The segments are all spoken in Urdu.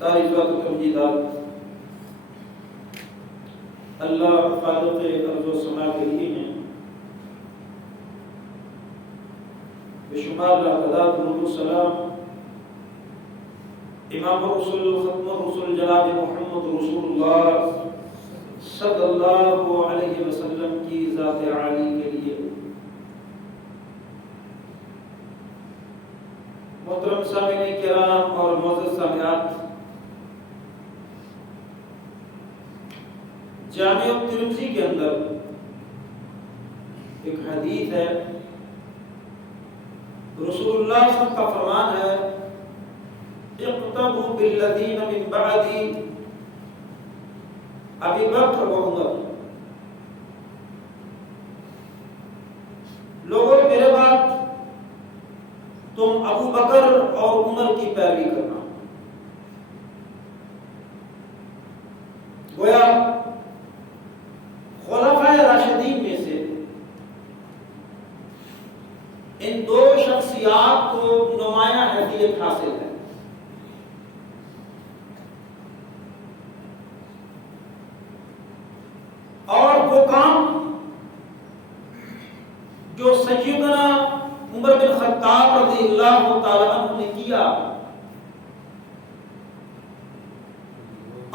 تعریفات و تمجیدات اللہ خالق ارض و سما کے لیے ہیں، بے شمار لاعداد درود و سلام امام الرسول ختم الرسول جناب محمد رسول اللہ صلی اللہ علیہ وسلم کی ذات عالی کے لیے۔ محترم سامعین کرام اور معزز سامعات، جامع الترمذی کے اندر ایک حدیث ہے، رسول اللہ صلی اللہ علیہ وسلم کا فرمان ہے، اقتدوا بالذین من بعدی ابی بکر و عمر۔ لوگوں میرے بعد تم ابو بکر اور عمر کی پیروی کرنا۔ گویا خلفائے راشدین میں سے ان دو شخصیات کو نمایاں حیثیت حاصل ہے۔ اور وہ کام جو سیدنا عمر بن خطاب رضی اللہ تعالی عنہ نے کیا،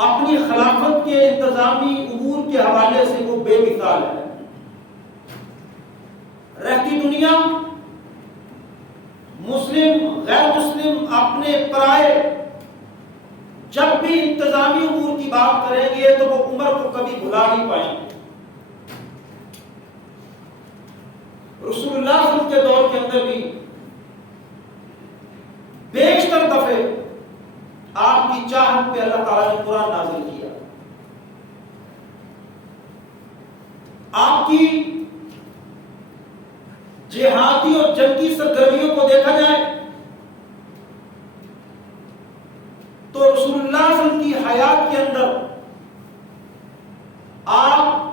اپنی خلافت کے انتظامی امور کے حوالے سے وہ بے مثال ہے۔ رہتی دنیا مسلم غیر مسلم اپنے پرائے جب بھی انتظامی امور کی بات کریں گے تو وہ عمر کو کبھی بھلا نہیں پائیں گے۔ رسول اللہ صلی اللہ علیہ وسلم کے دور کے اندر بھی بیشتر دفعے آپ کی چاہت پہ اللہ تعالیٰ نے قرآن نازل کیا۔ آپ کی جہادی اور جنگی سرگرمیوں کو دیکھا جائے تو رسول اللہ صلی اللہ علیہ وسلم کی حیات کے اندر آپ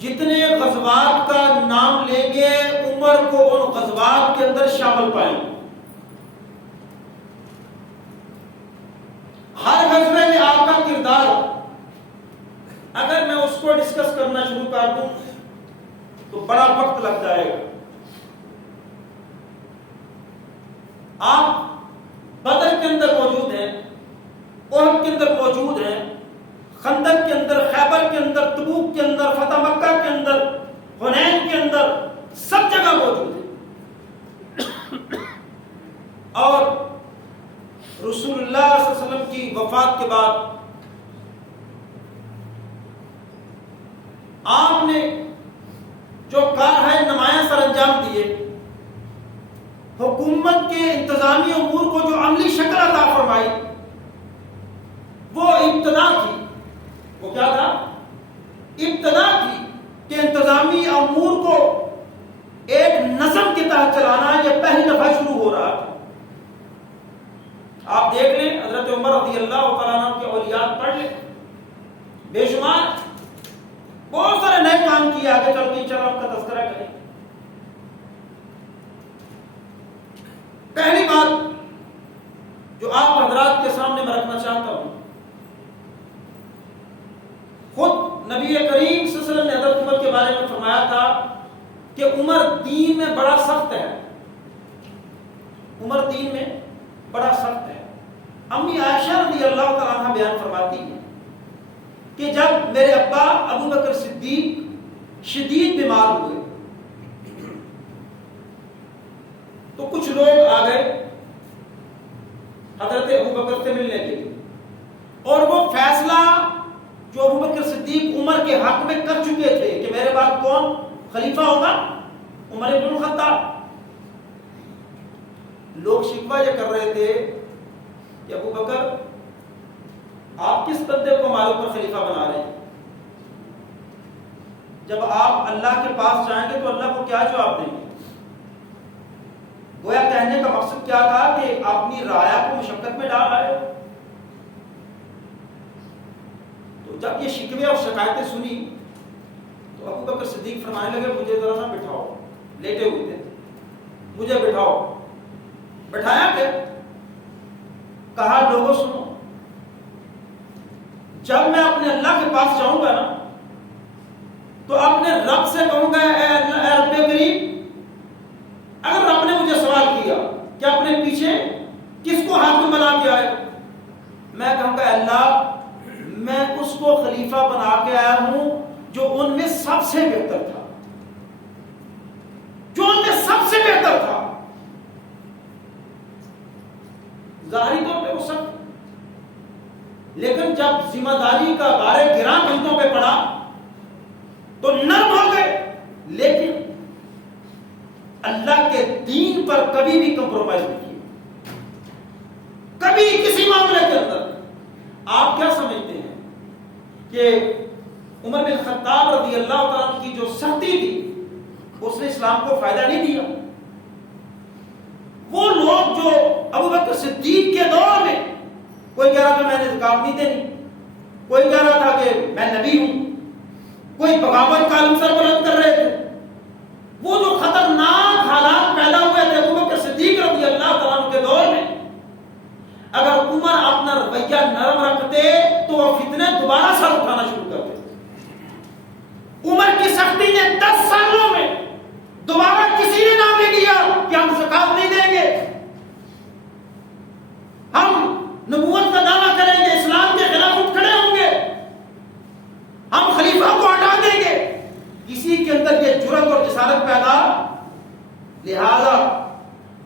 جتنے غزوات کا نام لیں گے عمر کو ان غزوات کے اندر شامل پائیں گے۔ ہر غزوے میں آپ کا کردار اگر میں اس کو ڈسکس کرنا شروع کر دوں تو بڑا وقت لگ جائے گا۔ آپ بدر کے اندر موجود ہیں، احد کے اندر موجود ہیں، خندق کے اندر، خیبر کے اندر، تبوک کے اندر، فتح مکہ کے اندر، حنین کے اندر، سب جگہ موجود ہیں۔ اور رسول اللہ صلی اللہ علیہ وسلم کی وفات کے بعد آپ نے جو کار ہے نمایاں سر انجام دیے، حکومت کے انتظامی امور کو جو عملی شکل عطا فرمائی، وہ ابتدا تھی۔ وہ کیا تھا؟ ابتدا تھی کہ انتظامی امور کو ایک نظم کے تحت چلانا یہ پہلی دفعہ شروع ہو رہا تھا۔ آپ دیکھ لیں حضرت عمر رضی اللہ تعالیٰ عنہ کے اولیات پڑھ لیں، بے شمار بہت سارے نئے کام کیے، آگے چل کے انشاءاللہ آپ کا تذکرہ کریں۔ پہلی بات جو آپ حضرات کے سامنے میں رکھنا چاہتا ہوں، خود نبی کریم صلی اللہ علیہ وسلم نے حضرت عمر کے بارے میں فرمایا تھا کہ عمر دین میں بڑا سخت ہے۔ عمر دین میں بڑا سخت ہے۔ امی عائشہ رضی اللہ تعالیٰ عنہ بیان فرماتی ہیں کہ جب میرے ابا ابو بکر صدیق شدید بیمار ہوئے تو کچھ لوگ آ گئے حضرت ابو بکر سے ملنے کے لیے، اور وہ فیصلہ جو ابو بکر صدیق عمر کے حق میں کر چکے تھے کہ میرے بعد کون خلیفہ ہوگا، عمر بن الخطاب۔ لوگ شکوہ یہ کر رہے تھے کہ ابو بکر آپ کس بندے کو ہمارے اوپر خلیفہ بنا رہے ہیں؟ جب آپ اللہ کے پاس جائیں گے تو اللہ کو کیا جواب دیں گے؟ گویا کہنے کا مقصد کیا تھا کہ اپنی رایا کو مشقت میں ڈال رہے ہو۔ تو جب یہ شکوے اور شکایتیں سنی تو ابو بکر صدیق فرمانے لگے مجھے ذرا نہ بٹھاؤ، لیٹے ہوئے تھے، مجھے بٹھاؤ۔ بٹھایا کہ کہا لوگوں سنو، جب میں اپنے اللہ کے پاس جاؤں گا نا تو اپنے رب سے کہوں گا اے رب کریم، اگر رب نے مجھے سوال کیا کہ اپنے پیچھے کس کو حاکم بنا کے آئے، میں کہوں گا اللہ میں اس کو خلیفہ بنا کے آیا ہوں جو ان میں سب سے بہتر تھا، جو ان میں سب سے بہتر تھا۔ ظاہری طور پہ وہ سب، لیکن جب ذمہ داری کا بارے گراں کندھوں پہ پڑا تو نرم ہو گئے، لیکن اللہ کے دین پر کبھی بھی کمپرومائز نہیں کیا، کبھی کسی معاملے کے اندر۔ آپ کیا سمجھتے ہیں کہ عمر بن خطاب رضی اللہ تعالیٰ عنہ کی جو سختی تھی اس نے اسلام کو فائدہ نہیں دیا؟ وہ لوگ جو ابو بکر صدیق کے دور میں کوئی کہہ رہا تھا میں نے زکات نہیں دینی، کوئی کہہ رہا تھا کہ میں نبی ہوں، کوئی بغاوت کا علم سر بلند کر رہے تھے، وہ جو خطرناک حالات پیدا ہوئے تھے ابو بکر صدیق رضی اللہ تعالیٰ عنہ کے دور میں، اگر عمر اپنا رویہ نرم رکھتے تو وہ فتنے دوبارہ سر اٹھانا شروع کر دیتے۔ عمر کی سختی نے 10 سالوں میں دوبارہ کسی نے نام نہیں لیا کہ ہم زکات نہیں دیں گے، ہم نبوت کا دعویٰ کریں گے، اسلام کے خلاف اٹھ کھڑے ہوں گے، ہم خلیفہ کو ہٹا دیں گے۔ کسی کے اندر یہ جرأت اور جسارت پیدا، لہذا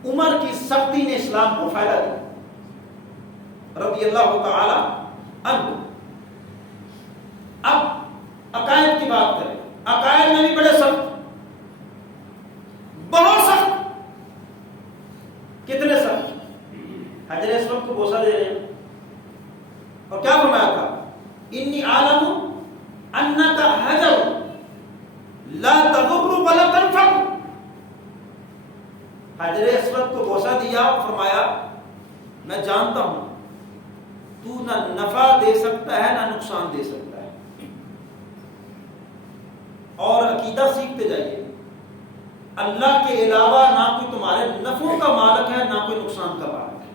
عمر کی سختی نے اسلام کو فائدہ دیا رضی اللہ تعالی عنہ۔ اب عقائد کی بات کریں، عقائد میں بھی بڑے سخت، بہت سخت۔ کتنے سخت؟ حجر اسود کو بوسہ دے رہے ہیں اور کیا فرمایا تھا؟ انی عالم انک حجر لا تضر ولا تنفع۔ حجر اسود کو بوسہ دیا اور فرمایا میں جانتا ہوں تو نہ نفع دے سکتا ہے نہ نقصان دے سکتا ہے۔ اور عقیدہ سیکھتے جائیے، اللہ کے علاوہ نہ کوئی تمہارے نفعوں کا مالک ہے نہ کوئی نقصان کا مالک ہے۔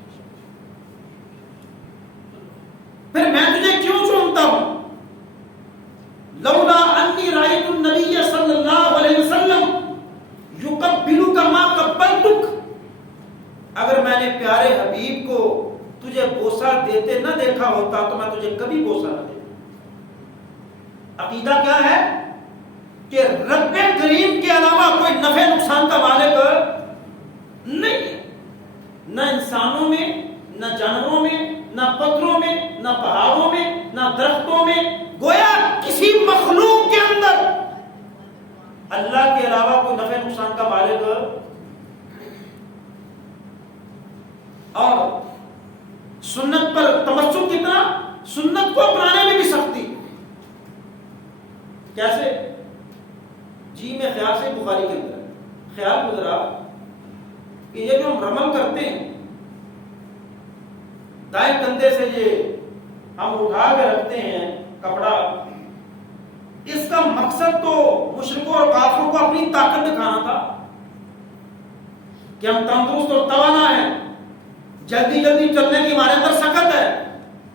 پھر میں تجھے کیوں چنتا ہوں؟ لولا انی رأیت النبی صلی اللہ علیہ وسلم یقبلک ما قبلتک، اگر میں نے پیارے حبیب کو تجھے بوسہ دیتے نہ دیکھا ہوتا تو میں تجھے کبھی بوسہ نہ دیتا۔ عقیدہ کیا ہے کہ رب کریم کے علاوہ کوئی نفع نقصان کا مالک نہیں ہے، نہ انسانوں میں، نہ جانوروں میں، نہ پتھروں میں، نہ پہاڑوں میں، نہ درختوں میں، گویا کسی مخلوق کے اندر اللہ کے علاوہ کوئی نفع نقصان کا مالک۔ اور سنت پر تمسک کتنا، سنت کو اپنانے میں بھی سختی۔ کیسے؟ جی میں خیال سے بخاری کے اندر خیال گزرا کہ یہ جو ہم رمل کرتے ہیں دائیں کندھے سے، یہ ہم اٹھا کے رکھتے ہیں کپڑا، اس کا مقصد تو مشرکوں اور کافروں کو اپنی طاقت دکھانا تھا کہ ہم تندرست اور توانا ہیں، جلدی جلدی چلنے کی ہمارے اندر سخت ہے۔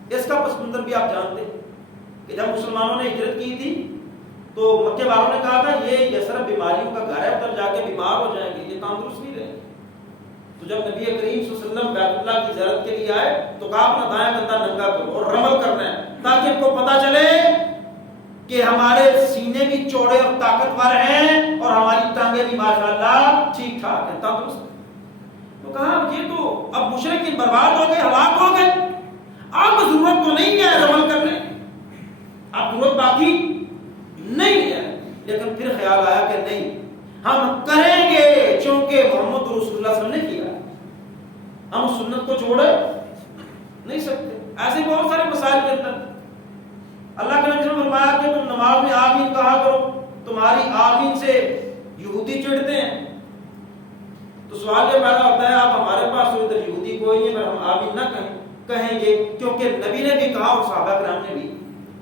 اس کا پس منظر بھی آپ جانتے ہیں کہ جب مسلمانوں نے ہجرت کی تھی تو مکے والوں نے کہا تھا یہ صرف بیماریوں کا گھر ہے، ادھر جا کے بیمار ہو جائیں گے، یہ تندرست نہیں رہیں گے۔ تو جب نبی کریم صلی اللہ علیہ وسلم بیت اللہ کی زیارت کے لیے آئے تو کہا اپنا دایاں کندھا ننگا کرو اور رمل کرنا ہے تاکہ ان کو پتا چلے کہ ہمارے سینے بھی چوڑے اور طاقتور ہیں اور ہماری ٹانگیں بھی ماشاءاللہ ٹھیک ٹھاک ہیں، تندرست ہیں۔ تو کہا یہ تو اب مشرکین برباد ہو گئے، ہلاک ہو گئے، اب ضرورت تو نہیں ہے رمل کرنے، اب ضرورت باقی نہیں ہے۔ لیکن پھر خیال آیا کہ نہیں، ہم کریں گے چونکہ محمد رسول اللہ صلی اللہ علیہ وسلم نے کیا، ہم سنت کو چھوڑ نہیں سکتے۔ ایسے بہت سارے مسائل کے اندر اللہ کے نبی نے فرمایا کہ تم نماز میں آمین کہا کرو، تمہاری آمین سے یہودی چڑھتے ہیں۔ تو سوال یہ پیدا ہوتا ہے آپ ہمارے پاس تو ادھر یہودی کوئی نہیں پر ہم آمین نہ کہیں گے، کیونکہ نبی نے بھی کہا اور صحابہ کرام نے بھی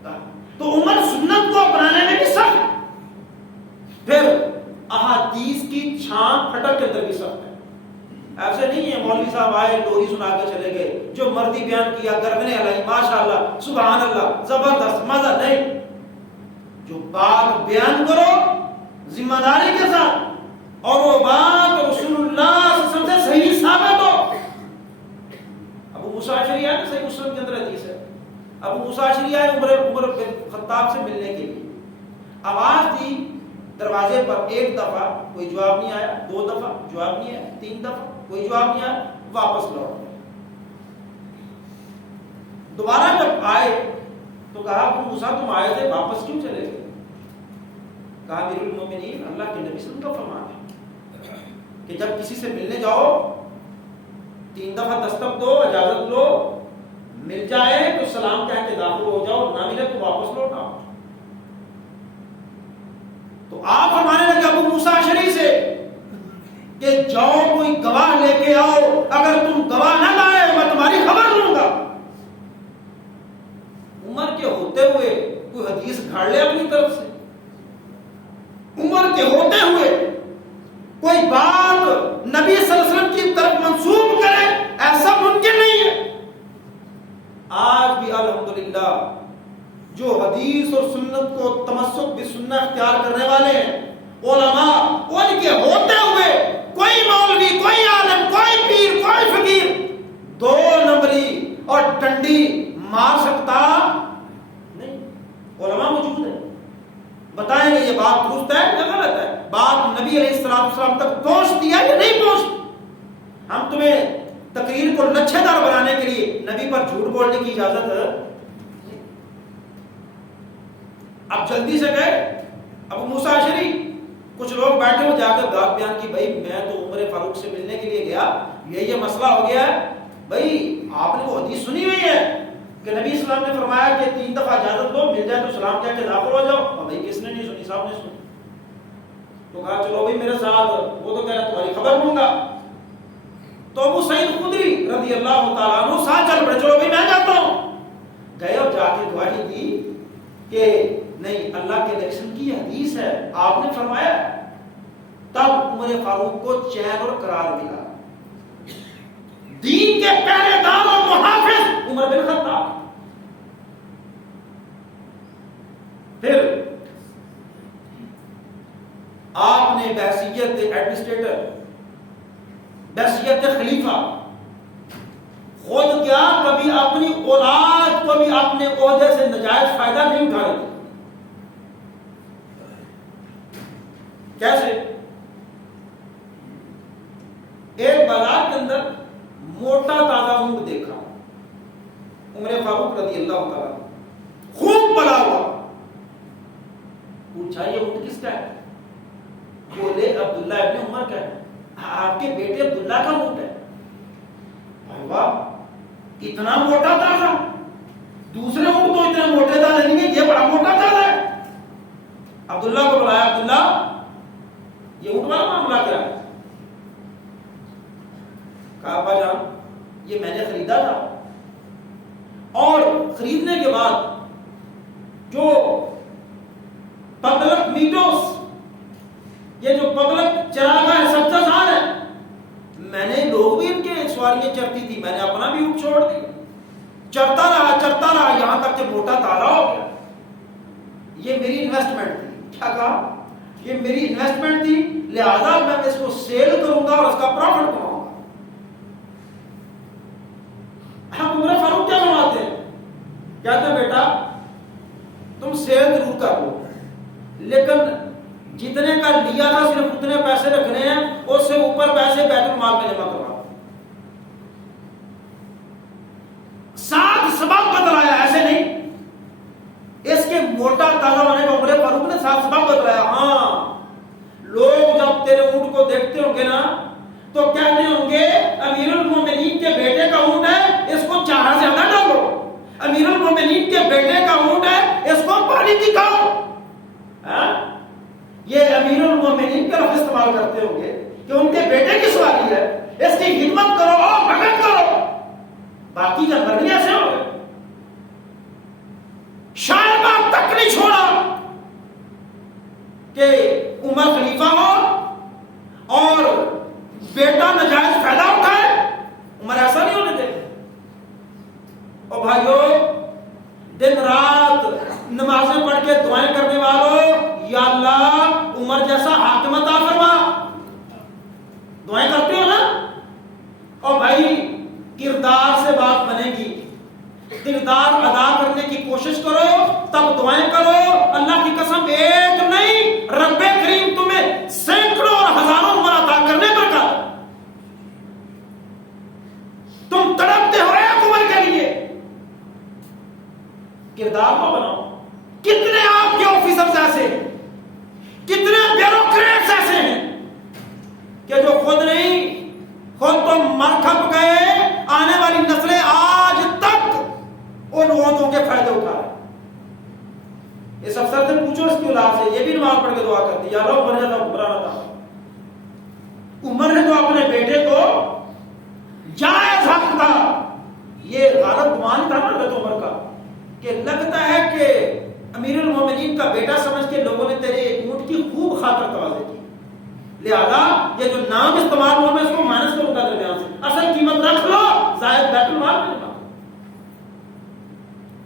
کہا۔ تو عمر سنت کو اپنانے میں بھی سخت، پھر احادیث کی چھان پھٹک کے اندر بھی سخت ہے۔ ایسے نہیں ہے مولوی صاحب آئے لوری سنا کے چلے گئے، جو مردی بیان کیا گردنیں ہلائی، ماشاءاللہ سبحان اللہ زبردست مزہ، نہیں، جو بات بیان کرو ذمہ داری کے ساتھ اور وہ بات رسول اللہ صلی اللہ علیہ وسلم سے صحیح ثابت ہو۔ ابو موسیٰ اشعری ہے، صحیح مسلم کے اندر حدیث ہے، ابو موسیٰ اشعری آئے عمر بن خطاب سے ملنے کے لیے، آواز دی دروازے پر، ایک دفعہ کوئی جواب نہیں آیا، دو دفعہ جواب نہیں آیا، تین دفعہ کوئی جواب نہیں آیا، واپس لوٹ گئے۔ دوبارہ جب آئے تو کہا ابو موسیٰ تم آئے تھے واپس کیوں چلے گئے؟ کہا امیر المومنین اللہ کے نبی صلی اللہ علیہ وسلم کا فرمان ہے کہ جب کسی سے ملنے جاؤ 3 دفعہ دستک دو، اجازت لو، مل جائے تو سلام کہہ کے داخل ہو جاؤ، نہ ملے تو واپس لوٹ آؤ۔ تو آپ فرمانے لگے ابو موسیٰ اشعری سے کہ جاؤ کوئی گواہ لے کے آؤ، اگر تم گواہ نہ لائے میں تمہاری خبر لوں گا۔ عمر کے ہوتے ہوئے کوئی حدیث گھاڑ لے اپنی طرف سے، عمر کے ہوتے ہوئے کوئی بات نبی صلی اللہ علیہ وسلم کی طرف منسوب کرے، ایسا ممکن نہیں ہے۔ آج بھی الحمدللہ جو حدیث اور سنت کو تمسک بسنت اختیار کرنے والے ہیں علماء، ان کے ہوتے ہوئے کوئی مولوی، کوئی عالم، کوئی پیر، کوئی فقیر 2 نمبری اور ڈنڈی مار سکتا نہیں۔ علماء موجود ہیں، بتائیں گے یہ بات درست ہے یا غلط ہے، بات نبی علیہ السلام تک پہنچتی ہے یا نہیں پہنچتی۔ ہم تمہیں تقریر کو لچھے دار بنانے کے لیے نبی پر جھوٹ بولنے کی اجازت ہے۔ اب جلدی سے گئے ابو موسیٰ اشعری، کچھ لوگ بیٹھے ہوئے، جا کر بات بیان کی، بھائی میں تو عمر فاروق سے ملنے کے لیے گیا، یہ مسئلہ ہو گیا ہے، بھائی آپ نے وہ حدیث سنی ہوئی ہے کہ نبی اسلام نے فرمایا کہ 3 دفعہ اجازت دو، مل جائے تو سلام کہہ کے داخل ہو جاؤ۔ اور بھائی کس نے نہیں سنی؟ صاحب نے سنی۔ تو کہا چلو بھائی میرے ساتھ، وہ تو کہہ رہا تمہاری خبر لوں گا۔ تو ابو سعید خدری رضی اللہ تعالیٰ عنہ ساتھ چل پڑے، چلو بھائی میں جاتا ہوں۔ گئے اور جا کے گواہی دی کہ نہیں، اللہ کے رسول کی حدیث ہے، آپ نے فرمایا۔ تب عمر فاروق کو چین اور قرار ملا۔ دین کے پہرے دار اور محافظ عمر بن خطاب۔ پھر آپ نے بحیثیت ایڈمنسٹریٹر، بحیثیت خلیفہ، خود کیا کبھی اپنی اولاد کو بھی اپنے عہدے سے نجائز فائدہ نہیں اٹھا رہے تھے۔ کیسے؟ ایک بازار کے اندر موٹا تازہ اونٹ دیکھا، عمر فاروق رضی اللہ تعالیٰ خوب پلا ہوا، پوچھا یہ اونٹ کس کا ہے؟ بولے عبداللہ ابن عمر کا ہے۔ آپ کے بیٹے عبداللہ کا اونٹ ہے؟ واہ، اتنا موٹا تازہ، دوسرے اونٹ تو اتنے موٹے تازہ نہیں ہے، یہ بڑا موٹا تازہ ہے۔ عبداللہ کو بلایا، عبداللہ یہ اونٹ والا معاملہ کیا ہے؟ کہا ابا جان یہ میں نے خریدا تھا، اور خریدنے کے بعد جو پبلک میٹوس، یہ جو پبلک چراگاہ ہے، سبزہ زار ہے، میں نے لوگ بھی ان کے سواریاں چرتی تھی، میں نے اپنا بھی اونٹ چھوڑ دی، چرتا رہا یہاں تک کہ موٹا تازہ ہو گیا۔ یہ میری انویسٹمنٹ تھی۔ کیا کہا؟ یہ میری انویسٹمنٹ تھی، لہذا میں اس کو سیل کروں گا اور اس کا پروفٹ کماؤں گا۔ ہم عمر فاروق کیا فرماتے ہیں؟ کہتے ہیں بیٹا تم سیل ضرور کر لو، لیکن جتنے کا لیا تھا صرف اتنے پیسے رکھنے ہیں، اس سے اوپر پیسے بیت المال میں جمع کروا۔ ساتھ سبب بتلایا، ایسے نہیں اس کے موٹا تازہ ہونے کا عمر فاروق نے ساتھ سبب بتلایا۔ ہاں لوگ جب تیرے اونٹ کو دیکھتے ہوں گے نا تو کہتے ہوں گے امیر المومنین کے بیٹے کا اونٹ ہے، اس کو چارہ زیادہ ڈالو، امیر المومنین کے بیٹے کا اونٹ ہے، اس کو پانی دکھاؤ۔ یہ امیر المومنین کا لفظ استعمال کرتے ہوں گے کہ ان کے بیٹے کی سواری ہے، اس کی خدمت کرو اور بھگت کرو۔ باقی جانور نہیں ایسے ہو گئے، شاید آپ تک نہیں چھوڑا کہ عمر خلیفہ ہو اور بیٹا نجائز پیدا اور بھائیو دن رات نمازیں پڑھ کے دعائیں کرنے والوں، یا اللہ عمر جیسا حاکم عطا فرما، دعائیں کرتے ہو نا؟ اور بھائی کردار سے بات بنے گی، کردار ادا کرنے کی کوشش کرو، تب دعائیں کرو۔ اللہ کی قسم ایک نہیں، رب کریم تمہیں سینکڑوں اور ہزاروں عمر عطا کرنے پر کا، تم تڑپتے ہو ایک عمر کے لیے، کردار کو بناؤ۔ کتنے آپ کے آفیسرز ایسے، کتنے بیوروکریٹس ایسے ہیں کہ جو خود نہیں، خود تو مر کھپ گئے، آنے والی نسلیں آج تک ان عہدوں کے فائدے اٹھا رہے۔ اس افسر سے پوچھو اس کی اولاد سے، یہ بھی نماز پڑھ کے دعا کرتی، یا اللہ عمر جیسا حکمران عطا۔ عمر نے تو اپنے بیٹے کو جائز حق تھا، یہ غالب گمان تھا نا حضرت عمر کا، کہ لگتا ہے کہ امیر المومنین کا بیٹا سمجھ کے لوگوں نے تیرے اونٹ کی خوب خاطر تواضع کی، لہذا یہ جو نام استعمال ہوا میں اس کو مائنس کروں گا درمیان سے، اصل قیمت رکھ لو، زائد بیت المال میں لگا۔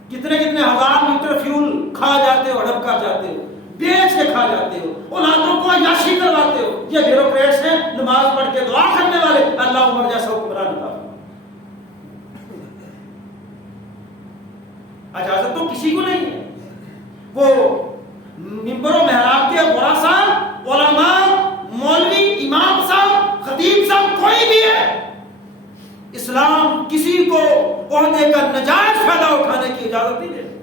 کتنے کتنے ہزار لیٹر فیول کھا جاتے ہو، ہڑپ کر جاتے ہو، بیچ کے کھا جاتے ہو، اولادوں کو عیاشی کرواتے ہو۔ یہ بیوروکریٹس ہیں نماز پڑھ کے دعا کرنے والے، اللہ عمر جیسا حکمران عطا۔ اجازت تو کسی کو نہیں ہے، وہ ممبر و محراب کے غراسان، علماء، مولوی، امام صاحب، خطیب صاحب، کوئی بھی ہے، اسلام کسی کو عہدے کا نجائز فائدہ اٹھانے کی اجازت نہیں دیتا۔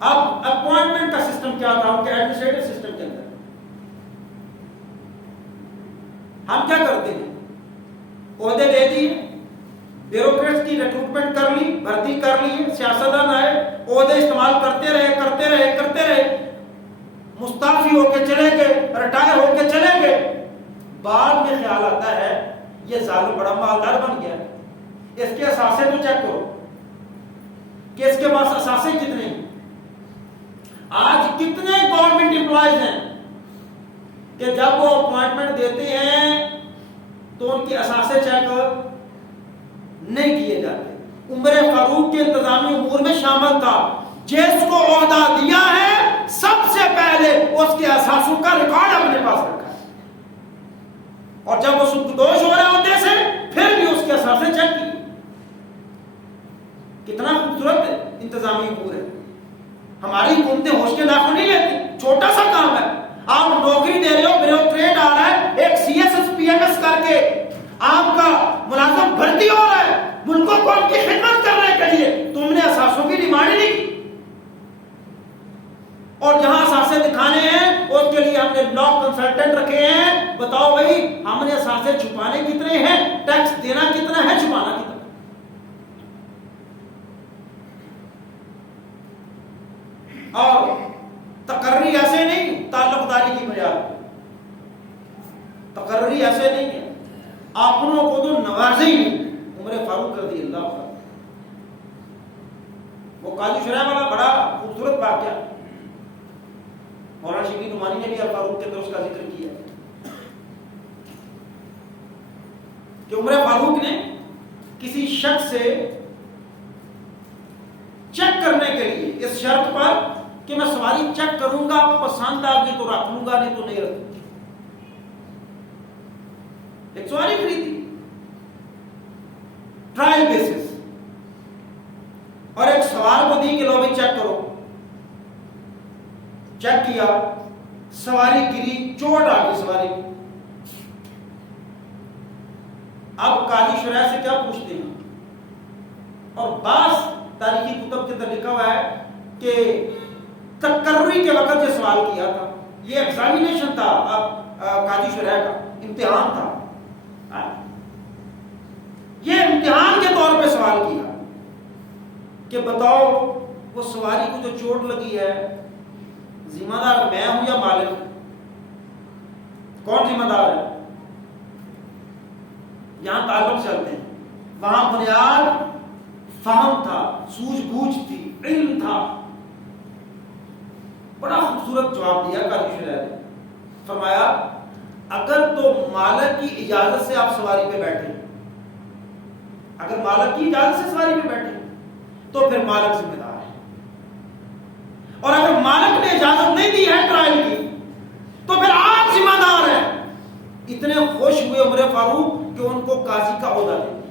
اب اپوائنٹمنٹ کا سسٹم کیا تھا ان کے ایڈمنسٹریٹو سسٹم کے اندر؟ ہم کیا کرتے ہیں؟ عہدے دے دیے، بیوروکریٹس کی ریکروٹمنٹ کر لی، بھرتی کر لی، سیاستدان آئے، عہدے استعمال کرتے رہے، مستعفی ہو کے چلے گئے، ریٹائر ہو کے چلے گئے، بعد میں خیال آتا ہے یہ ظالم بڑا مالدار بن گیا، اس کے اثاثے تو چیک کرو کہ اس کے پاس اثاثے کتنے ہیں۔ آج کتنے گورنمنٹ امپلائیز ہیں کہ جب وہ اپوائنٹمنٹ دیتے ہیں تو ان کے اثاثے چیک نہیں کیے جاتے۔ عمر فاروق کے انتظامی امور میں شامل تھا، جس کو عہدہ دیا ہے سب سے پہلے اس کے اثاثوں کا ریکارڈ اپنے پاس رکھا ہے، اور جب وہ سبکدوش ہو رہے ہوتے سے پھر بھی اس کے اثاثے چیک کیے۔ کتنا خوبصورت انتظامی امور ہے۔ ہماری حکومتیں ہوش کے ناخن نہیں لیتی، چھوٹا سا کام ہے، آپ نوکری دے رہے ہو، بیوروکریٹ آ رہا ہے ایک C S S P M S کر کے آپ کا ملازم بھرتی ہو رہا ہے ملکوں کو ان کی خدمت کرنے کے لیے، تم نے اثاثوں کی ڈیمانڈ نہیں کی، اور جہاں اثاثے دکھانے ہیں اس کے لیے ہم نے لا کنسلٹنٹ رکھے ہیں، بتاؤ بھائی ہم نے اثاثے چھپانے کتنے ہیں، ٹیکس دینا کتنا ہے، چھپانا کتنا ہے۔ اور تقرری ایسے نہیں تعلق داری کی بنیاد، تقرری ایسے نہیں ہے، اپنوں کو تو نوازے ہی نہیں۔ عمر فاروق رضی اللہ عنہ، وہ قاضی شرح والا بڑا خوبصورت واقعہ، مولانا شبلی نعمانی نے بھی فاروق کے اندر اس کا ذکر کیا کہ عمر فاروق نے کسی شخص سے چیک کرنے کے لیے اس شرط پر کہ میں سواری چیک کروں گا، پسند آ گئی تو رکھ لوں گا، نہیں تو نہیں رکھوں گا، ایک سواری خریدی ٹرائل بیسس، اور ایک سوار کو دی کہ لو بھی چیک کرو، چیک کیا، سواری گری، چوٹ آ گئی سواری کو۔ اب قاضی شرح سے کیا پوچھتے ہیں، اور بعض تاریخی کتب کے اندر لکھا ہوا ہے کہ تقرری کے وقت جو سوال کیا تھا، یہ ایگزامینیشن تھا، قاضی شرح کا امتحان تھا، یہ امتحان کے طور پہ سوال کیا کہ بتاؤ وہ سواری کو جو چوٹ لگی ہے ذمہ دار میں ہوں یا مالک، کون ذمہ دار ہے؟ یہاں تعلق چلتے ہیں، وہاں بنیاد فہم تھا، سوجھ بوجھ تھی، علم تھا۔ بڑا خوبصورت جواب دیا قاضی شرح نے، فرمایا اگر تو مالک کی اجازت سے آپ سواری پہ بیٹھے، اگر مالک کی اجازت سے سواری پہ بیٹھے تو پھر مالک ذمہ دار ہے، اور اگر مالک نے اجازت نہیں دی ہے ٹرائل کی تو پھر آپ ذمہ دار ہیں۔ اتنے خوش ہوئے عمر فاروق کہ ان کو قاضی کا عہدہ دے دیا۔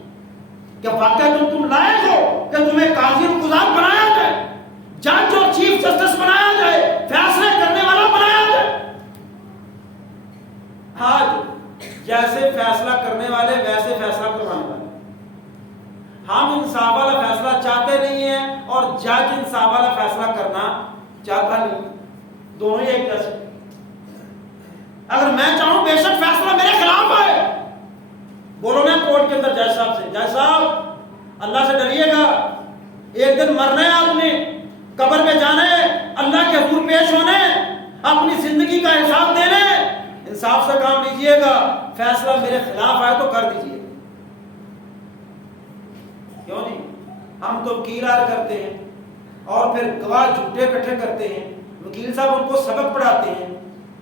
کیا واقعہ تم لائق ہو کہ تمہیں قاضی القضات بنایا جائے، جج اور چیف جسٹس بنایا جائے، فیصلے کرنے والا بنایا جائے؟ آج جیسے فیصلہ کرنے والے ویسے فیصلہ کروانے والے، ہم انصاف والا فیصلہ چاہتے نہیں ہیں اور جج انصاف والا فیصلہ کرنا چاہتا نہیں، دونوں ہی ایک جیسے۔ اگر میں چاہوں بے شک فیصلہ میرے خلاف آئے، بولو میں کورٹ کے اندر جج صاحب سے، جج صاحب اللہ سے ڈریے گا، ایک دن مرنا ہے، آپ نے قبر میں جانا ہے، اللہ کے حضور پیش ہونے، اپنی زندگی کا حساب دینے، انصاف سے کام لیجئے گا، فیصلہ میرے خلاف آئے تو کر دیجئے۔ کیوں جی؟ ہم تو وکیل ہائر کرتے ہیں اور پھر گواہ جھوٹے اکٹھے کرتے ہیں، وکیل صاحب ان کو سبق پڑھاتے ہیں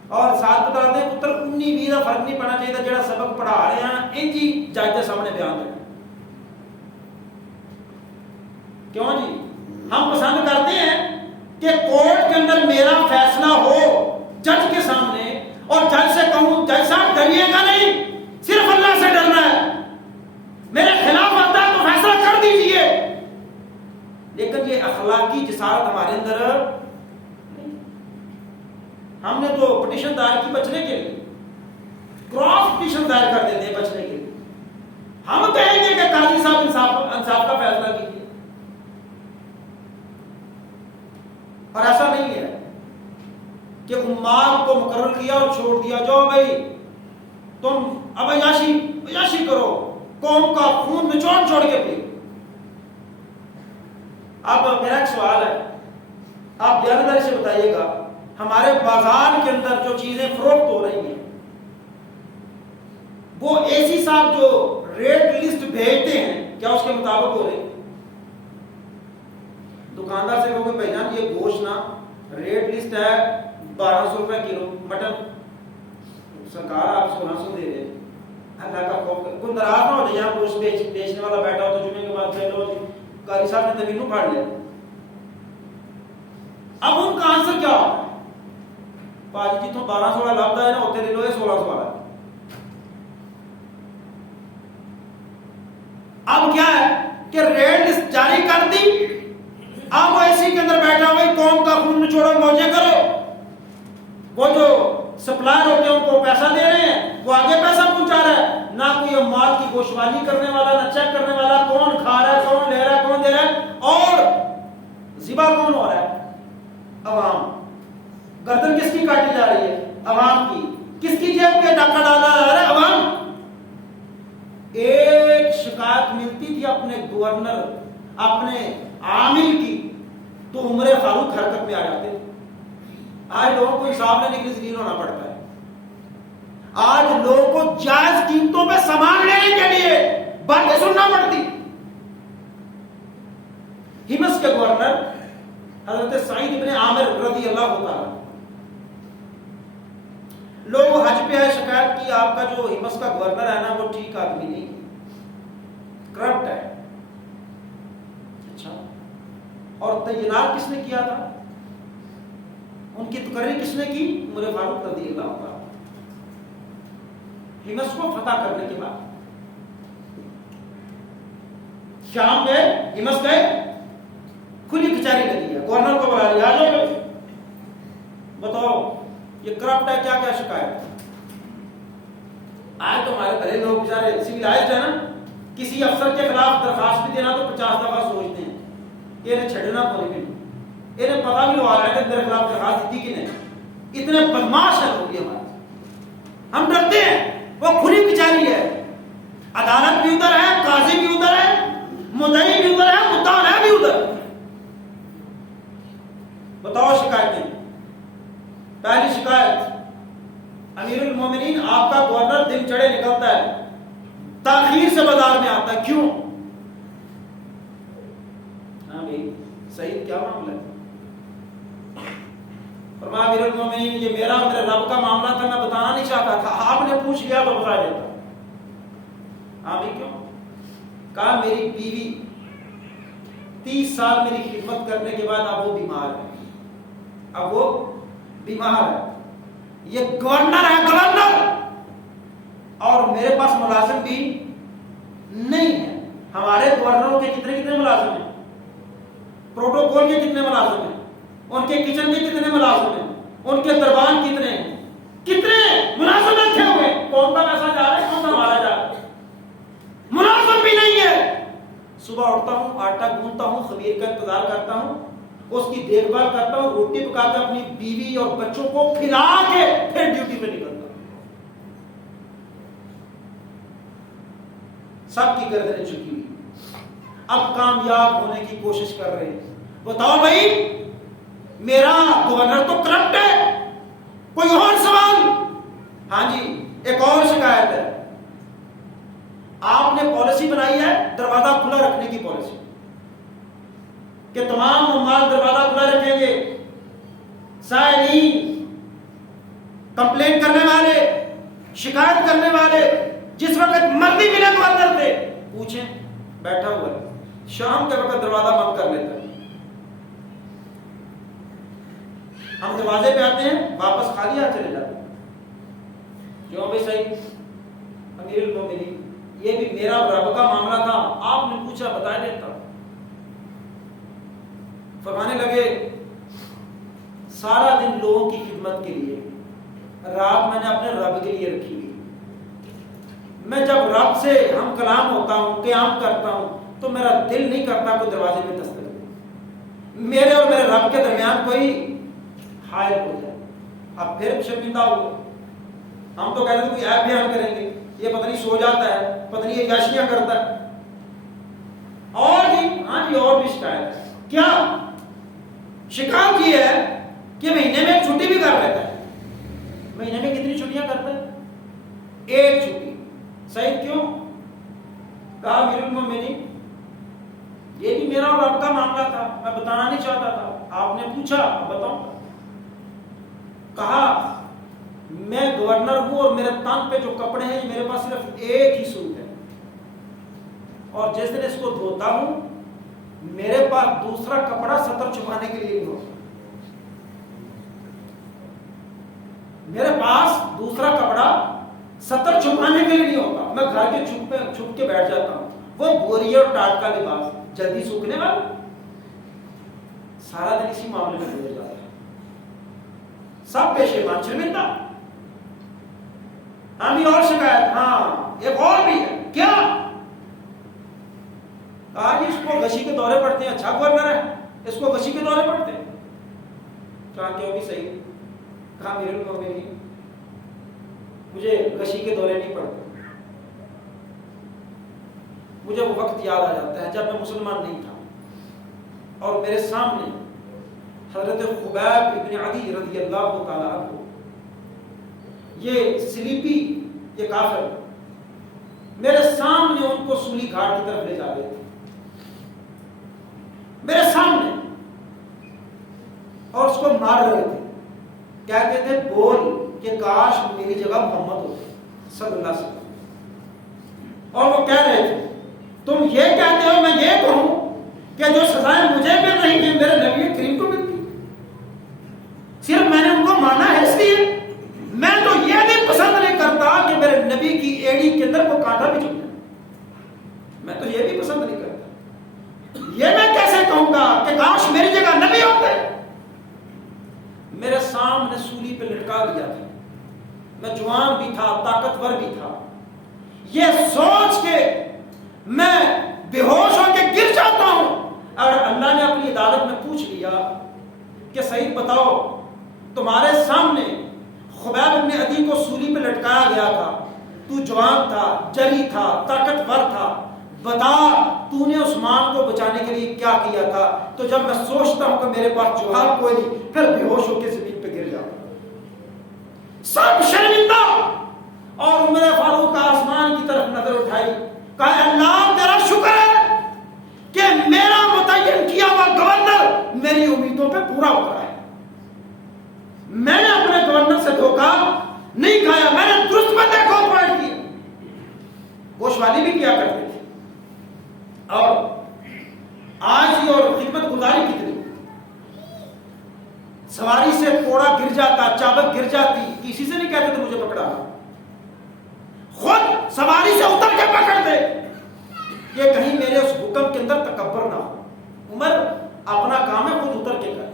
اور ساتھ بتاتے ہیں پتر 19-20 کا فرق نہیں پڑنا چاہیے تھا، جڑا سبق پڑھا رہے ہیں ان جی جج کے سامنے بیان کریں۔ کیوں جی؟ ہم پسند کرتے ہیں کہ کورٹ کے اندر میرا فیصلہ ہو جج کے سامنے، اور جج سے کہوں جج صاحب ڈریے گا نہیں، صرف اللہ سے ڈرنا ہے، میرے خلاف آتا ہے تو فیصلہ کر دیجئے۔ لیکن یہ اخلاقی جسارت ہمارے اندر نہیں۔ ہم نے تو پٹیشن دائر کی بچنے کے لیے، کراس پٹیشن دائر کر دیتے ہیں بچنے کے لیے۔ ہم کہیں گے کہ قاضی صاحب انصاف کا فیصلہ کیجیے، اور ایسا نہیں ہے کہ امار کو مقرر کیا اور چھوڑ دیا، جو بھائی تم اب عیاشی کرو، قوم کا خون نچوڑ چھوڑ کے پیو۔ اب میرا ایک سوال ہے، آپ دیانتداری سے بتائیے گا، ہمارے بازار کے اندر جو چیزیں فروخت ہو رہی ہیں، وہ اے سی صاحب جو ریٹ لسٹ بھیجتے ہیں کیا اس کے مطابق ہو رہی؟ دکاندار سے کہو کہ بھائی جان یہ گوشت نا ریٹ لسٹ ہے 1200 روپے کلو مٹن، سرکار آپ 1600 دے دیں، اللہ کا خوف، کوئی ناراض نہ ہو جائے، یہاں گوشت بیچنے والا بیٹھا ہو تو جمعے کے بعد کہہ لو قاری صاحب نے زمین پھاڑ لیا۔ اب ان کا آنسر کیا ہوتا ہے؟ پاجی جتوں 1200 والا لابدہ ہے نا ہوتے لے لو یہ 1600 والا۔ اب کیا ہے کہ ریٹ لسٹ جاری کر دی، اب وہ اسی کے اندر بیٹھا ہوئی قوم کا خون نچوڑو موجے کرو، وہ جو سپلائر ہوتے ہیں ان کو پیسہ دے رہے ہیں، وہ آگے پیسہ پہنچا رہا ہے، نہ کوئی مال کی گوشوانی کرنے والا، نہ چیک کرنے والا کون کھا رہا ہے، کون لے رہا ہے، کون دے رہا ہے، اور ذبح کون ہو رہا ہے؟ عوام۔ گردن کس کی کاٹی جا رہی ہے؟ عوام کی۔ کس کی جیب پہ ڈاکہ ڈالا جا رہا ہے؟ عوام۔ ایک شکایت ملتی تھی اپنے گورنر، اپنے عامل کی، تو عمر فاروق حرکت میں آ جاتے۔ آج لوگوں کو انصاف لینے کے لیے ذلیل ہونا پڑتا ہے، آج لوگوں کو جائز قیمتوں پہ سامان لینے کے لیے باتیں سننا پڑتی۔ ہمس کے گورنر حضرت سعید بن عامر رضی اللہ تعالی، لوگ حج پہ ہے، شکایت کی آپ کا جو ہمس کا گورنر ہے نا وہ ٹھیک آدمی نہیں، کرپٹ ہے۔ اچھا، اور تعینات کس نے کیا تھا؟ ان کی تقرری کس نے کی؟ عمر فاروق رضی اللہ عنہ۔ ہمس کو فتح کرنے کے بعد شام میں ہمس گئے، کھلی کچہری لگی ہے، گورنر کو بلا لیا، آ جاؤ بتاؤ یہ کرپٹ ہے، کیا کیا شکایت؟ آج تو ہمارے بھلے لوگ بیچارے سویلائزڈ ہیں نا، کسی افسر کے خلاف درخواست بھی دینا تو 50 دفعہ سوچتے ہیں کہ انہیں چھڑنا پڑے گی، انہیں پتا بھی ہوا ہے کہ میرے خلاف درخواست دی کہ نہیں۔ اتنے بدماش ہیں لوگ ہمارے، ہم ڈرتے ہیں۔ وہ کھلی کچہری ہے، عدالت بھی ادھر ہے، قاضی بھی ادھر ہے، مدعی بھی ادھر ہے، مدعا بھی ادھر۔ بتاؤ شکایتیں۔ پہلی شکایت، امیر المومنین آپ کا گورنر دن چڑھے نکلتا ہے، تاخیر سے بازار میں آتا ہے، کیوں؟ ہاں بھائی سعید کیا معاملہ ہے؟ فرمایا امیر المومنین یہ میرا میرے رب کا معاملہ تھا، میں بتانا نہیں چاہتا تھا، آپ نے پوچھ لیا تو بتا دیتا۔ آمین کیوں؟ کہا میری بیوی 30 سال میری خدمت کرنے کے بعد اب وہ بیمار ہے، اب وہ بیمار ہے، یہ گورنر ہے گورنر، اور میرے پاس ملازم بھی نہیں ہے۔ ہمارے گورنروں کے کتنے ملازم ہیں، پروٹوکول کے کتنے ملازم ہیں، ان کے کچن کے کتنے ملازم ہیں، ان کے دربان کتنے ہیں، کتنے ملازم رکھے ہوئے، کون کا پیسہ جا رہا ہے، کون کا ہمارا جا رہا ہے، ملازم بھی نہیں ہے۔ صبح اٹھتا ہوں، آٹا گوندتا ہوں، خمیر کا انتظار کرتا ہوں، اس کی دیکھ بھال کرتا ہوں، روٹی پکا کے اپنی بیوی اور بچوں کو کھلا کے پھر ڈیوٹی پہ نکلتا ہوں۔ سب کی گردنیں جھکی ہوئی، اب کامیاب ہونے کی کوشش کر رہے ہیں۔ بتاؤ بھائی میرا گورنر تو کرپٹ ہے، کوئی اور سوال؟ ہاں جی ایک اور شکایت ہے، آپ نے پالیسی بنائی ہے دروازہ کھلا رکھنے کی پالیسی، کہ تمام عمال دروازہ کھلا رکھیں گے، سائلین، کمپلین کرنے والے، شکایت کرنے والے جس وقت مرضی ملے گورنر سے پوچھیں، بیٹھا ہوا ہے، شام کے وقت دروازہ بند کر لیتا ہے۔ ہم دروازے پہ آتے ہیں واپس خالی ہاتھ چلے جاتے ہیں۔ کیوں بھائی صحیح؟ امیر المومنین یہ بھی میرا رب کا معاملہ تھا، آپ نے پوچھا بتا دیتا۔ فرمانے لگے سارا دن لوگوں کی خدمت کے لیے، رات میں نے اپنے رب کے لیے رکھی ہوئی۔ میں جب رب سے ہم کلام ہوتا ہوں، قیام کرتا ہوں، تو میرا دل نہیں کرتا کوئی دروازے پہ دستک دے، میرے اور میرے رب کے درمیان کوئی حائل ہو جائے۔ اب پھر شرمندہ ہو گئے، ہم تو کہتے ہیں کوئی ایپ بیان کریں گے، یہ پتہ نہیں سو جاتا ہے، پتہ نہیں یہ عیاشیاں کرتا ہے، اور جی ہاں جی اور بھی شکایت ہے۔ کیا شکایت یہ ہے کہ مہینے میں ایک چھٹی بھی کر لیتا ہے۔ مہینے میں کتنی چھٹیاں کرتا ہے؟ ایک چھٹی۔ صحیح کیوں؟ کہا امیر المومنین یہ بھی میرا اور رب کا معاملہ تھا، میں بتانا نہیں چاہتا تھا، آپ نے پوچھا بتاؤں۔ کہا میں گورنر ہوں اور میرے تن پہ جو کپڑے ہیں میرے پاس صرف ایک ہی سوٹ ہے، اور جس دن اس کو دھوتا ہوں میرے پاس دوسرا کپڑا سطر چھپانے کے لیے نہیں ہوتا، میرے پاس دوسرا کپڑا سطر چھپانے کے لیے نہیں ہوتا، میں گھر کے چھپ کے بیٹھ جاتا ہوں، وہ بوری اور ٹاٹ کا لباس جلدی سوکھنے والا، سارا دن اسی معاملے میں گزر جاتا ہے، سب پشیمان شرمندہ۔ ہاں بھی اور شکایت، ہاں ایک اور بھی ہے۔ کیا؟ آج اس کو غشی کے دورے پڑتے ہیں، اچھا گورنر ہے اس کو غشی کے دورے پڑتے ہیں، کہا کیوں بھی صحیح؟ کہا امیر المومنین مجھے غشی کے دورے نہیں پڑتے، مجھے وہ وقت یاد آ جاتا ہے جب میں مسلمان نہیں تھا اور میرے سامنے حضرت خبیب ابن عدی رضی اللہ تعالیٰ عنہ، یہ سلیپی، یہ کافر میرے سامنے ان کو سولی گھاٹ کی طرف لے جا رہے تھے، میرے سامنے، اور اس کو مار رہے تھے، کہتے تھے بول کہ کاش میری جگہ محمد ہو صلی اللہ علیہ وسلم، اور وہ کہہ رہے تھے تم یہ کہتے ہو میں یہ کہوں کہ جو سزائیں مجھے مل رہی تھی میرے نبی کریم کو ملتی، صرف میں نے ان کو مانا ہے اس لیے، میں تو یہ بھی پسند نہیں کرتا کہ میرے نبی کی ایڑی کے اندر کو کانٹا بھی چپ جائے، میں تو یہ بھی پسند نہیں کرتا، یہ میں کیسے کہوں گا کہ کاش میری جگہ نبی ہوتے۔ میرے سامنے سولی پہ لٹکا دیا تھا، میں جوان بھی تھا طاقتور بھی تھا، یہ سوچ کے میں بے ہوش ہو کے گر جاتا ہوں، اگر اللہ نے اپنی عدالت میں پوچھ لیا کہ سعید بتاؤ تمہارے سامنے خبیب ابن عدی کو سولی پہ لٹکایا گیا تھا، تو جوان تھا، جری تھا، طاقتور تھا، بتا تو نے عثمان کو بچانے کے لیے کیا کیا تھا؟ تو جب میں سوچتا ہوں کہ میرے پاس جواب کوئی نہیں، پھر بے ہوش ہو کے زمین پہ گر جاتا ہوں، سب شرمندہ۔ اور عمر فاروق آسمان کی طرف نظر اٹھائی، کہا اللہ تیرا شکر ہے کہ میرا متعین کیا ہوا گورنر میری امیدوں پہ پورا ہو رہا ہے، گوشت والی بھی کیا کرتے تھے. اور آج ہی اور خدمت گزاری کتنی. سواری سے کوڑا گر جاتا, چابک گر جاتی, کسی سے نہیں کہتے تھے مجھے پکڑا, خود سواری سے اتر کے پکڑتے. یہ کہیں میرے اس حکم کے اندر تکبر نہ ہو. عمر اپنا کام ہے خود اتر کے کر.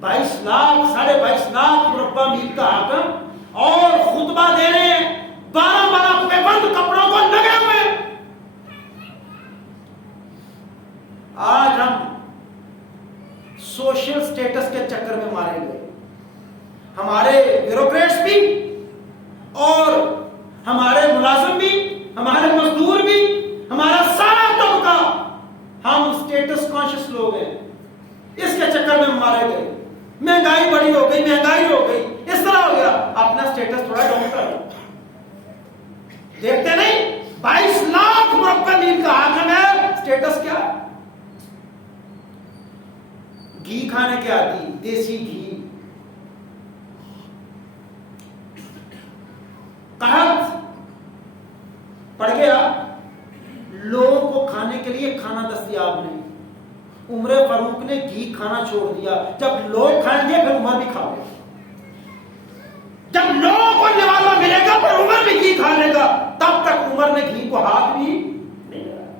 22 لاکھ 22.5 لاکھ مربع میل کا حاکم اور خطبہ دے رہے ہیں 12 پہ بند کپڑوں کو لگے ہوئے. آج ہم سوشل سٹیٹس کے چکر میں مارے گئے. ہمارے بیوروکریٹس بھی اور ہمارے ملازم بھی, ہمارے مزدور بھی, ہمارا سارا طبقہ, ہم سٹیٹس کانشیس لوگ ہیں. اس کے چکر میں مارے گئے. مہنگائی بڑی ہو گئی, مہنگائی ہو گئی, اس طرح ہو گیا. اپنا سٹیٹس تھوڑا ڈاؤن کر لو. دیکھتے نہیں 22 لاکھ مربع میل کا حاکم ہے, سٹیٹس کیا؟ گھی کھانے کے عادی, دیسی گھی. قحط پڑ گیا, لوگوں کو کھانے کے لیے کھانا دستیاب نہیں. عمر فاروق نے گھی کھانا چھوڑ دیا. جب لوگ کھائیں گے پھر عمر بھی کھا لے. جب لوگوں کو نوازا ملے گا پھر عمر بھی گھی کھا لے گا. تب تک عمر نے گھی کو ہاتھ بھی نہیں لگایا.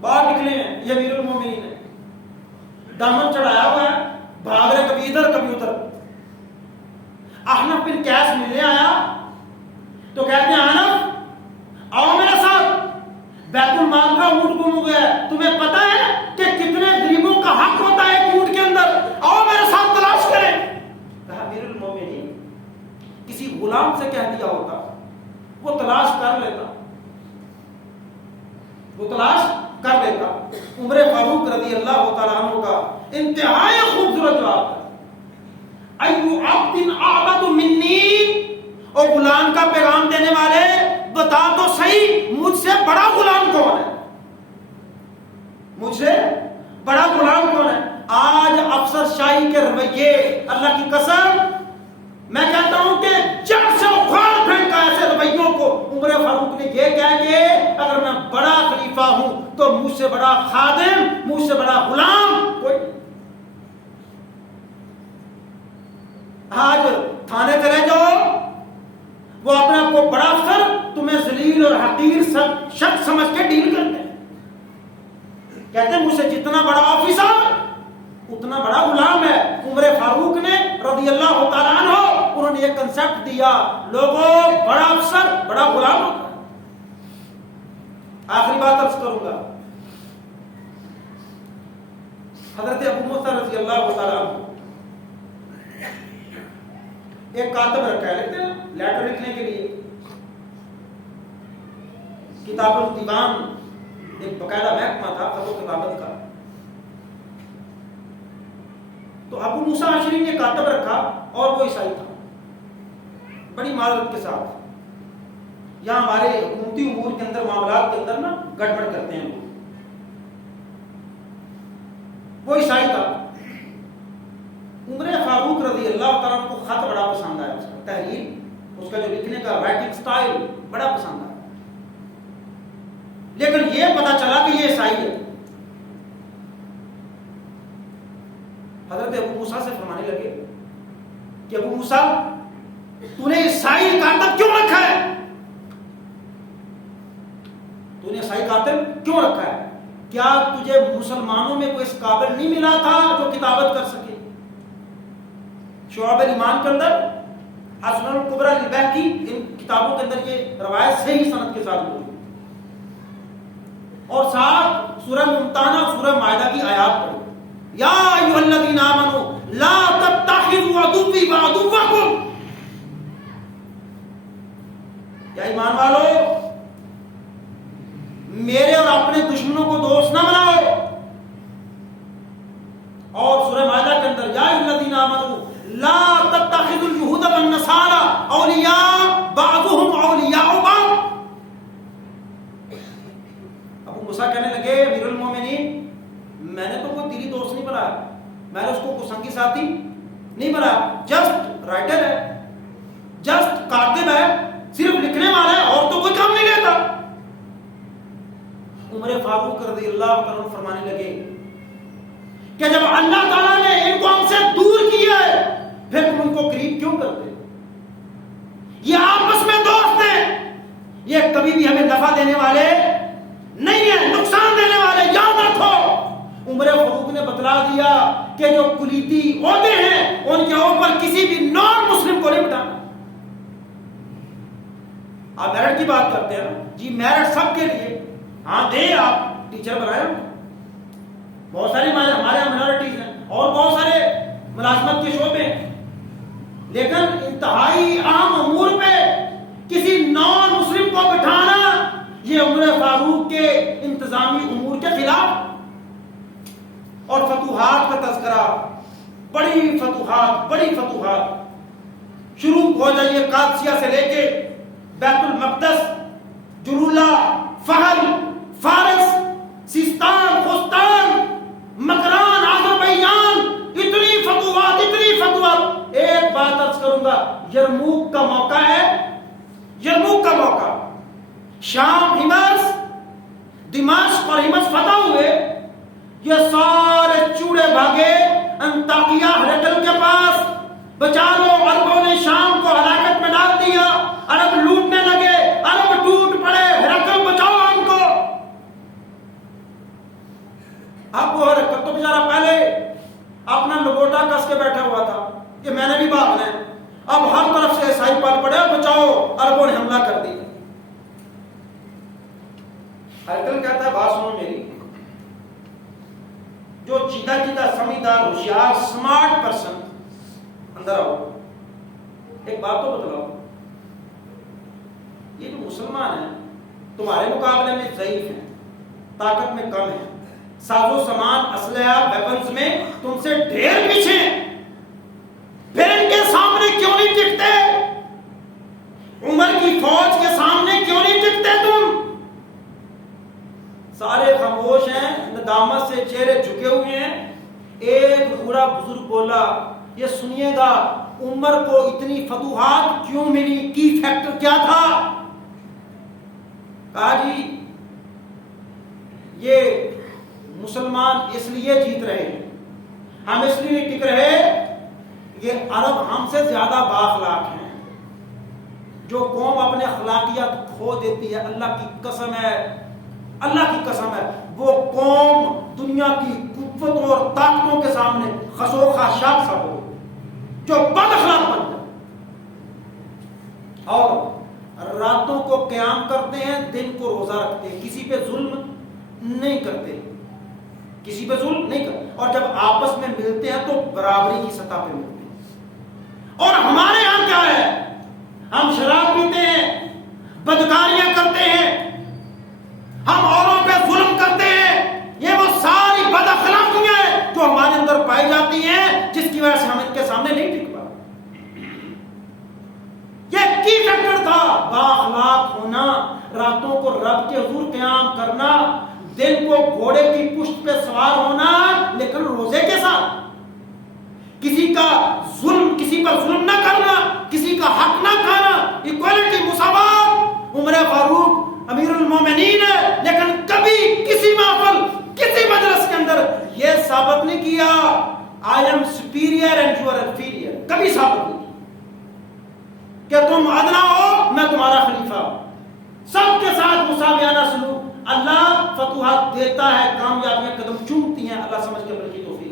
باہر نکلے ہیں یہ امیر المومنین ہے, دامن چڑھایا ہوا ہے, بھاگ رہے کبھی ادھر کبھی ادھر. احنف بن قیس ملنے آیا تو کہتے ہیں احنف آؤ میرے ساتھ, بیت المال کا اونٹ گم ہو گیا ہے, تمہیں پتا ہے کہ کتنے غریبوں کا حق ہوتا ہے ایک اونٹ کے اندر, آؤ میرے ساتھ تلاش کریں. کہا امیر المومنین کسی غلام سے کہہ دیا ہوتا وہ تلاش کر لیتا, وہ تلاش کر لیتا. عمر فاروق رضی اللہ تعالیٰ عنہ کا انتہائی خوبصورت جواب ہے, ایو عبد اعبد منی, اور غلام کا پیغام دینے والے بتا تو صحیح مجھ سے بڑا غلام کون ہے, مجھ سے بڑا غلام کون ہے. آج افسر شاہی کے رویے, اللہ کی قسم میں کہتا ہوں کہ جڑ سے اکھاڑ پھینکا ایسے رویوں کو. عمر فاروق نے یہ کہا کہ اگر میں بڑا خلیفہ ہوں تو مجھ سے بڑا خادم, مجھ سے بڑا غلام کوئی. آج تھانے چلے جاؤ, وہ اپنے آپ کو بڑا افسر, تمہیں ذلیل اور حقیر شخص سمجھ کے ڈیل کرتے ہیں. کہتے ہیں مجھ سے جتنا بڑا آفیسر اتنا بڑا غلام ہے. عمر فاروق نے رضی اللہ تعالیٰ عنہ انہوں نے یہ کنسپٹ دیا, لوگوں بڑا افسر بڑا غلام ہوتا ہے. آخری بات عرض کروں گا, حضرت ابو موسیٰ رضی اللہ تعالیٰ عنہ ایک کاتب رکھا ہے, لیتے ہیں لیٹر لکھنے کے لیے, کتاب الدیوان ایک باقاعدہ محکمہ تھا خط و کتابت کا. تو ابو موسیٰ اشعری نے کاتب رکھا اور وہ عیسائی تھا. بڑی معذرت کے ساتھ یہاں ہمارے حکومتی امور کے اندر معاملات کے اندر نا گڑبڑ کرتے ہیں لوگ. وہ عیسائی تھا. عمر فاروق رضی اللہ تعالیٰ کو خط بڑا پسند آیا, اس کا تحریر, اس کا جو لکھنے کا رائٹنگ سٹائل بڑا پسند آیا. لیکن یہ پتا چلا کہ یہ عیسائی ہے. حضرت ابو موسیٰ سے فرمانے لگے کہ ابو موسیٰ تو نے عیسائی کاتب کیوں رکھا ہے, تو نے عیسائی کاتب کیوں رکھا ہے؟ کیا تجھے مسلمانوں میں کوئی اس قابل نہیں ملا تھا جو کتابت کر سکے؟ شعب الایمان کے اندر, السنن الکبریٰ للبیہقی, ان کتابوں کے اندر یہ روایت صحیح سند کے ساتھ ہوئی. اور ساتھ سورہ ممتحنہ سورہ مائدہ کی آیات پڑھی, یا ایھا الذین آمنوا لا تتخذوا عدوی وعدوکم, یا ایمان والو میرے اور اپنے دشمنوں کو دوست نہ بناؤ. اور سورہ مائدہ کے اندر یا ایھا الذین آمنوا لا تتخذوا اليهود والنصارى اولیاء بعضهم اولیاء بعض. ابو موسیٰ کہنے لگے امیر المومنین میں نے تو کوئی دلی دوست نہیں بنایا, میں نے اس کو کوئی سنگی ساتھی نہیں بنایا, جسٹ رائٹر ہے, جسٹ کاتب ہے, صرف لکھنے والا ہے اور فاروق رضی اللہ عنہ فرمانے لگے کہ جب اللہ تعالیٰ نے ان کو ہم سے دور کیا ہے پھر تم ان کو قریب کیوں کرتے؟ یہ آپس میں دوست ہیں، یہ کبھی بھی ہمیں نفع دینے والے نہیں ہیں، نقصان دینے والے، یاد رکھو۔ عمر فاروق نے بتلا دیا کہ جو کلیدی عہدے ہیں ان کے اوپر کسی بھی نان مسلم کو نہیں بٹھانا۔ آپ میرٹ کی بات کرتے ہیں جی، میرٹ سب کے لیے، ہاں دیں، آپ ٹیچر بنائے، بہت ساری ہمارے مائنورٹیز ہیں اور بہت سارے ملازمت کے شعبے ہیں، لیکن انتہائی اہم امور پہ کسی نان مسلم کو بٹھانا یہ عمر فاروق کے انتظامی امور کے خلاف۔ اور فتوحات کا تذکرہ، بڑی فتوحات شروع ہو جائیے قادسیہ سے لے کے بیت المقدس، جرولہ، فہل، فارس، سیستان، خوستان، مکران، آذربائیجان، اتنی فتوحات۔ ایک بات عرض کروں گا، یرموک کا موقع ہے، یرموک کا موقع، شام، ہمس، دمشق اور ہمس فتح ہوئے، یہ سارے چوڑے بھاگے انطاکیہ ہرقل کے پاس، بچاروں عربوں نے شام کو ہلاکت میں ڈال دیا، عرب لوٹنے لگے، عرب ٹوٹ پڑے، ہرقل بچاؤ ہم کو۔ اب وہ ہرقل تو بیچارہ پہلے اپنا لگوٹا کس کے بیٹھا ہوا تھا کہ میں نے بھی بھاگنا ہے، اب ہر طرف سے عیسائی پل پڑے، بچاؤ، عربوں نے حملہ کر دیا۔ ہرقل کہتا ہے بات سنو میری، جو چیدہ سمجھدار ہوشیار سمارٹ پرسن، اندر آؤ، ایک بات تو بتلاؤ، یہ جو مسلمان ہیں تمہارے مقابلے میں ضعیف ہیں، طاقت میں کم ہیں، ساز و سامان، اسلحہ، ویپنز میں تم سے ڈھیر پیچھے ہیں، پھر ان کے سامنے کیوں نہیں ٹکتے؟ عمر کی فوج کے سامنے کیوں نہیں ٹکتے تم؟ سارے خاموش ہیں، ندامت سے چہرے جھکے ہوئے ہیں۔ ایک بوڑھا بزرگ بولا، یہ سنیے گا، عمر کو اتنی فتوحات کیوں ملی، کی فیکٹر کیا تھا؟ کہا جی یہ مسلمان اس لیے جیت رہے ہیں، ہم اس لیے نہیں ٹک رہے، یہ عرب ہم سے زیادہ بااخلاق ہیں۔ جو قوم اپنے اخلاقیات کھو دیتی ہے، اللہ کی قسم ہے، اللہ کی قسم ہے، وہ قوم دنیا کی قوتوں اور طاقتوں کے سامنے خسو خاشاک سا ہو، جو بد اخلاق بن جائے اور راتوں کو قیام کرتے ہیں، دن کو روزہ رکھتے ہیں، کسی پہ ظلم نہیں کرتے، کسی پہ ظلم نہیں کرتے، اور جب آپس میں ملتے ہیں تو برابری کی سطح پہ ملتے ہیں۔ اور ہمارے یہاں کیا ہے، ہم شراب پیتے ہیں، بدکاریاں کرتے ہیں، ہم اوروں پہ ظلم کرتے ہیں، یہ وہ ساری بد اخلاقیاں ہیں جو ہمارے اندر پائی جاتی ہیں، جس کی وجہ سے ہم ان کے سامنے نہیں ٹک پاتے۔ یہ کی فیکٹر تھا، بااخلاق ہونا، راتوں کو رب کے حضور قیام کرنا، دن کو گھوڑے کی پشت پہ سوار ہونا، لیکن روزے کے ساتھ، کسی کا ظلم، کسی پر ظلم نہ کرنا، کسی کا حق نہ کھانا، ایکوالٹی، مساوات۔ عمر فاروق امیر المومنین ہے، لیکن کبھی کسی محفل، کسی مجلس کے اندر یہ ثابت نہیں کیا I am superior and you are inferior، کبھی ثابت نہیں کہ تم ادنا ہو میں تمہارا خلیفہ ہوں، سب کے ساتھ مساویانہ سلوک۔ اللہ فتوحات دیتا ہے، کامیابیاں قدم چومتی ہیں، اللہ سمجھ کے بلکہ توفیق